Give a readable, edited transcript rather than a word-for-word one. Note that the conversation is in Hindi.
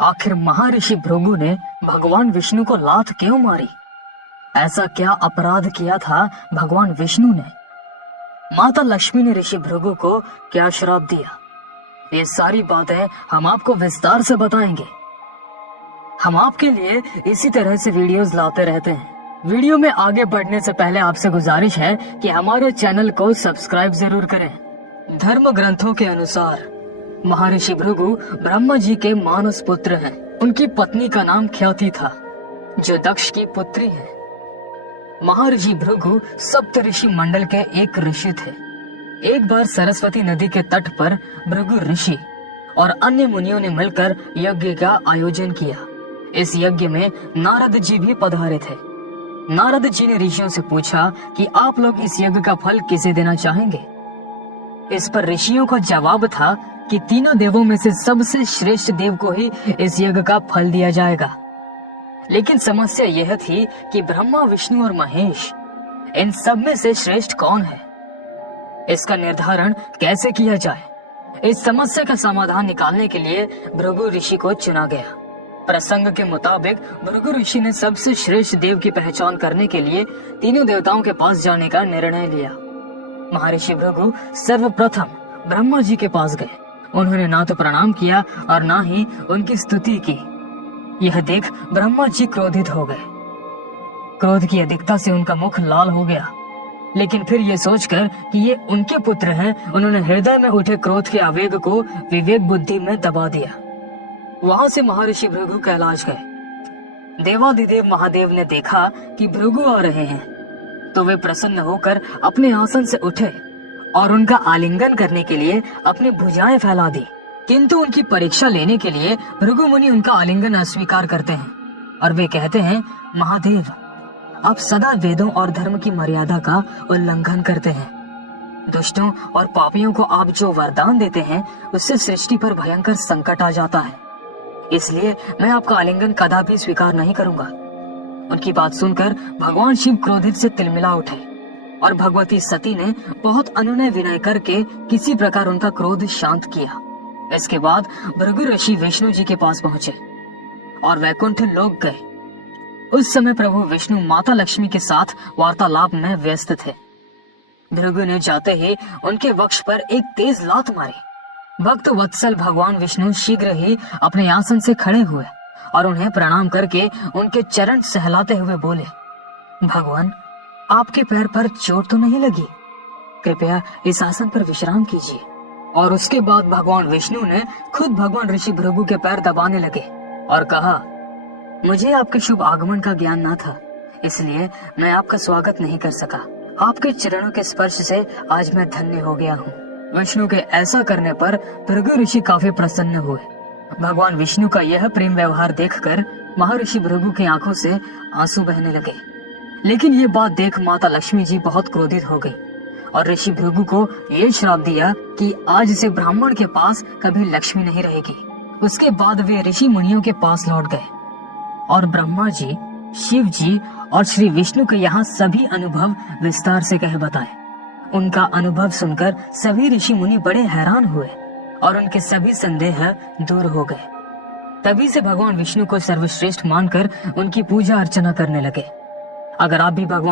आखिर महर्षि भृगु ने भगवान विष्णु को लात क्यों मारी? ऐसा क्या अपराध किया था भगवान विष्णु ने? माता लक्ष्मी ने ऋषि भृगु को क्या श्राप दिया? ये सारी बातें हम आपको विस्तार से बताएंगे। हम आपके लिए इसी तरह से वीडियोस लाते रहते हैं। वीडियो में आगे बढ़ने से पहले आपसे गुजारिश है कि हमारे चैनल को सब्सक्राइब जरूर करें। धर्म ग्रंथों के अनुसार महर्षि भृगु ब्रह्मा जी के मानस पुत्र हैं। उनकी पत्नी का नाम ख्याति था, जो दक्ष की पुत्री है। महर्षि भृगु सप्त ऋषि मंडल के एक ऋषि थे। एक बार सरस्वती नदी के तट पर भृगु ऋषि और अन्य मुनियों ने मिलकर यज्ञ का आयोजन किया। इस यज्ञ में नारद जी भी पधारे थे। नारद जी ने ऋषियों से पूछा कि आप लोग इस यज्ञ का फल किसे देना चाहेंगे? इस पर ऋषियों का जवाब था कि तीनों देवों में से सबसे श्रेष्ठ देव को ही इस यज्ञ का फल दिया जाएगा। लेकिन समस्या यह थी कि ब्रह्मा, विष्णु और महेश, इन सब में से श्रेष्ठ कौन है? इसका निर्धारण कैसे किया जाए? इस समस्या का समाधान निकालने के लिए भृगु ऋषि को चुना गया। प्रसंग के मुताबिक भृगु ऋषि ने सबसे श्रेष्ठ देव की पहचान करने के लिए तीनों देवताओं के पास जाने का निर्णय लिया। महर्षि भृगु सर्वप्रथम ब्रह्मा जी के पास गए। उन्होंने ना तो प्रणाम किया और ना ही उनकी स्तुति की। यह देख ब्रह्मा जी क्रोधित हो गए। क्रोध की अधिकता से उनका मुख लाल हो गया। लेकिन फिर ये सोचकर कि ये उनके पुत्र हैं, उन्होंने हृदय में उठे क्रोध के आवेग को विवेक बुद्धि में दबा दिया। वहां से महर्षि भृगु कैलाश गए। देवाधिदेव महादेव ने देखा कि भृगु आ रहे हैं, तो वे प्रसन्न होकर अपने आसन से उठे और उनका आलिंगन करने के लिए अपनी भुजाएं फैला दी। किंतु उनकी परीक्षा लेने के लिए भृगु मुनि उनका आलिंगन अस्वीकार करते हैं और वे कहते हैं, महादेव, आप सदा वेदों और धर्म की मर्यादा का उल्लंघन करते हैं। दुष्टों और पापियों को आप जो वरदान देते हैं, उससे सृष्टि पर भयंकर संकट आ जाता है। इसलिए मैं आपका आलिंगन कदापि स्वीकार नहीं करूंगा। उनकी बात सुनकर भगवान शिव क्रोधित से तिलमिला उठे और भगवती सती ने बहुत अनुनय विनय करके किसी प्रकार उनका क्रोध शांत किया। इसके बाद भृगु ऋषि विष्णु जी के पास पहुंचे और वैकुंठ लोक गए। उस समय प्रभु विष्णु माता लक्ष्मी के साथ वार्तालाप में व्यस्त थे। भृगु ने जाते ही उनके वक्ष पर एक तेज लात मारी। भक्त वत्सल भगवान विष्णु शीघ्र ही अपने आसन से खड़े हुए और उन्हें प्रणाम करके उनके चरण सहलाते हुए बोले, भगवान, आपके पैर पर चोट तो नहीं लगी? कृपया इस आसन पर विश्राम कीजिए। और उसके बाद भगवान विष्णु ने खुद भगवान ऋषि भृगु के पैर दबाने लगे और कहा, मुझे आपके शुभ आगमन का ज्ञान न था, इसलिए मैं आपका स्वागत नहीं कर सका। आपके चरणों के स्पर्श से आज मैं धन्य हो गया हूँ। विष्णु के ऐसा करने पर भृगु ऋषि काफी प्रसन्न हुए। भगवान विष्णु का यह प्रेम व्यवहार देखकर महर्षि भृगु की आंखों से आंसू बहने लगे। लेकिन ये बात देख माता लक्ष्मी जी बहुत क्रोधित हो गई और ऋषि भृगु को ये श्राप दिया कि आज से ब्राह्मण के पास कभी लक्ष्मी नहीं रहेगी। उसके बाद वे ऋषि मुनियों के पास लौट गए और ब्रह्मा जी, शिव जी और श्री विष्णु के यहाँ सभी अनुभव विस्तार से कह बताए। उनका अनुभव सुनकर सभी ऋषि मुनि बड़े हैरान हुए और उनके सभी संदेह दूर हो गए। तभी से भगवान विष्णु को सर्वश्रेष्ठ मानकर उनकी पूजा अर्चना करने लगे। अगर आप भी भगवान